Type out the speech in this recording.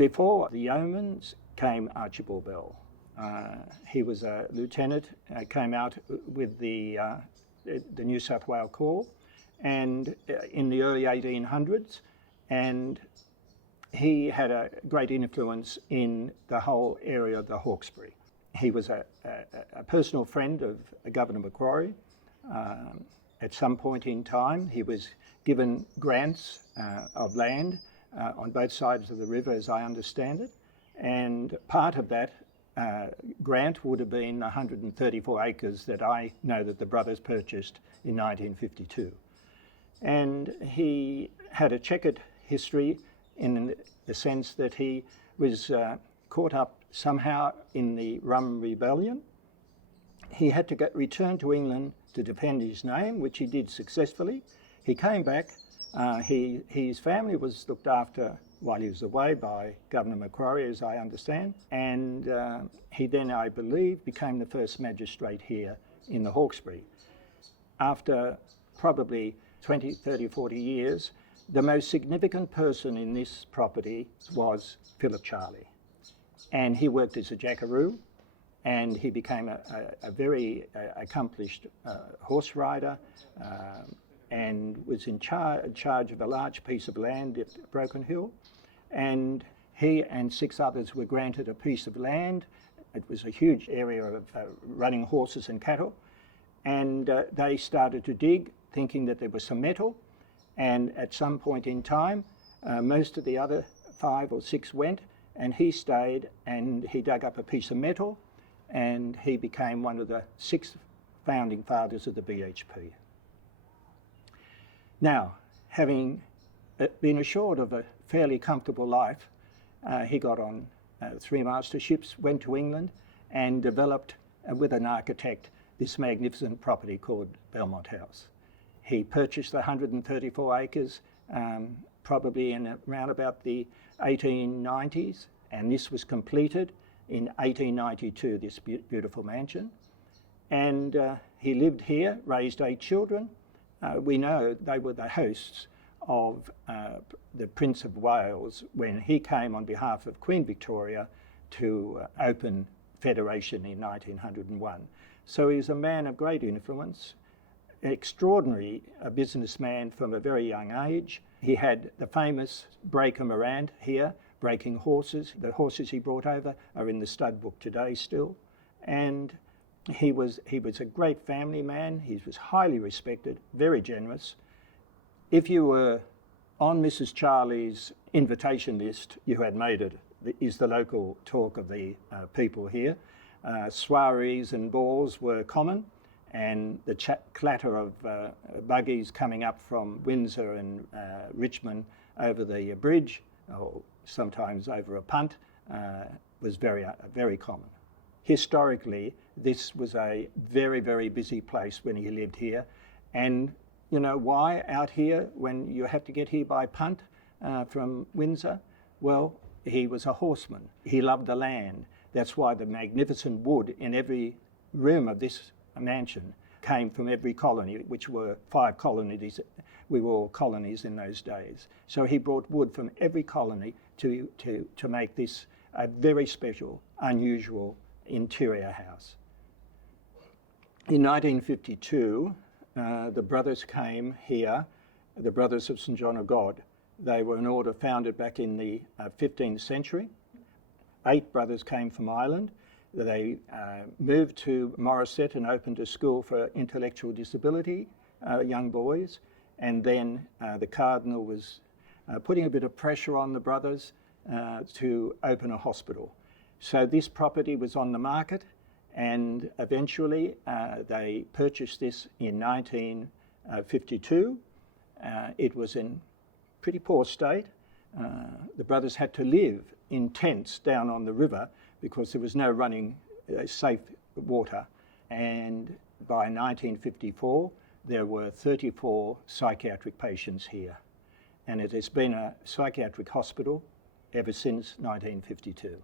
Before the yeomans came Archibald Bell. He was a lieutenant, came out with the New South Wales Corps and in the early 1800s, and he had a great influence in the whole area of the Hawkesbury. He was a personal friend of Governor Macquarie. At some point in time, he was given grants of land on both sides of the river, as I understand it, and part of that grant would have been 134 acres that I know that the brothers purchased in 1952. And he had a checkered history in the sense that he was caught up somehow in the Rum Rebellion. He had to return to England to defend his name, which he did successfully. He came back. His family was looked after while he was away by Governor Macquarie, as I understand, and he then, I believe, became the first magistrate here in the Hawkesbury. After probably 20, 30, 40 years, the most significant person in this property was Philip Charlie, and he worked as a jackaroo, and he became a very accomplished horse rider, and was in charge of a large piece of land at Broken Hill. And he and 6 others were granted a piece of land. It was a huge area of running horses and cattle. And they started to dig, thinking that there was some metal. And at some point in time, most of the other 5 or 6 went, and he stayed, and he dug up a piece of metal, and he became one of the 6 founding fathers of the BHP. Now, having been assured of a fairly comfortable life, he got on 3 master ships, went to England, and developed, with an architect, this magnificent property called Belmont House. He purchased the 134 acres, probably in around about the 1890s, and this was completed in 1892, this beautiful mansion. And he lived here, raised 8 children. We know they were the hosts of the Prince of Wales when he came on behalf of Queen Victoria to open Federation in 1901. So he was a man of great influence, an extraordinary businessman from a very young age. He had the famous Breaker Morant here, breaking horses. The horses he brought over are in the stud book today still. And he was a great family man. He was highly respected, very generous. If you were on Mrs. Charlie's invitation list, you had made it, is the local talk of the people here. Soirees and balls were common, and the clatter of buggies coming up from Windsor and Richmond over the bridge, or sometimes over a punt, was very common. Historically, this was a very, very busy place when he lived here. And you know why out here when you have to get here by punt from Windsor? Well, he was a horseman. He loved the land. That's why the magnificent wood in every room of this mansion came from every colony, which were 5 colonies. We were all colonies in those days. So he brought wood from every colony to make this a very special, unusual interior house. In 1952, the brothers came here, the Brothers of St John of God. They were an order founded back in the 15th century. 8 brothers came from Ireland. They moved to Morisset and opened a school for intellectual disability young boys. And then the Cardinal was putting a bit of pressure on the brothers to open a hospital. So this property was on the market, and eventually they purchased this in 1952. It was in pretty poor state. The brothers had to live in tents down on the river because there was no running safe water. And by 1954, there were 34 psychiatric patients here. And it has been a psychiatric hospital ever since 1952.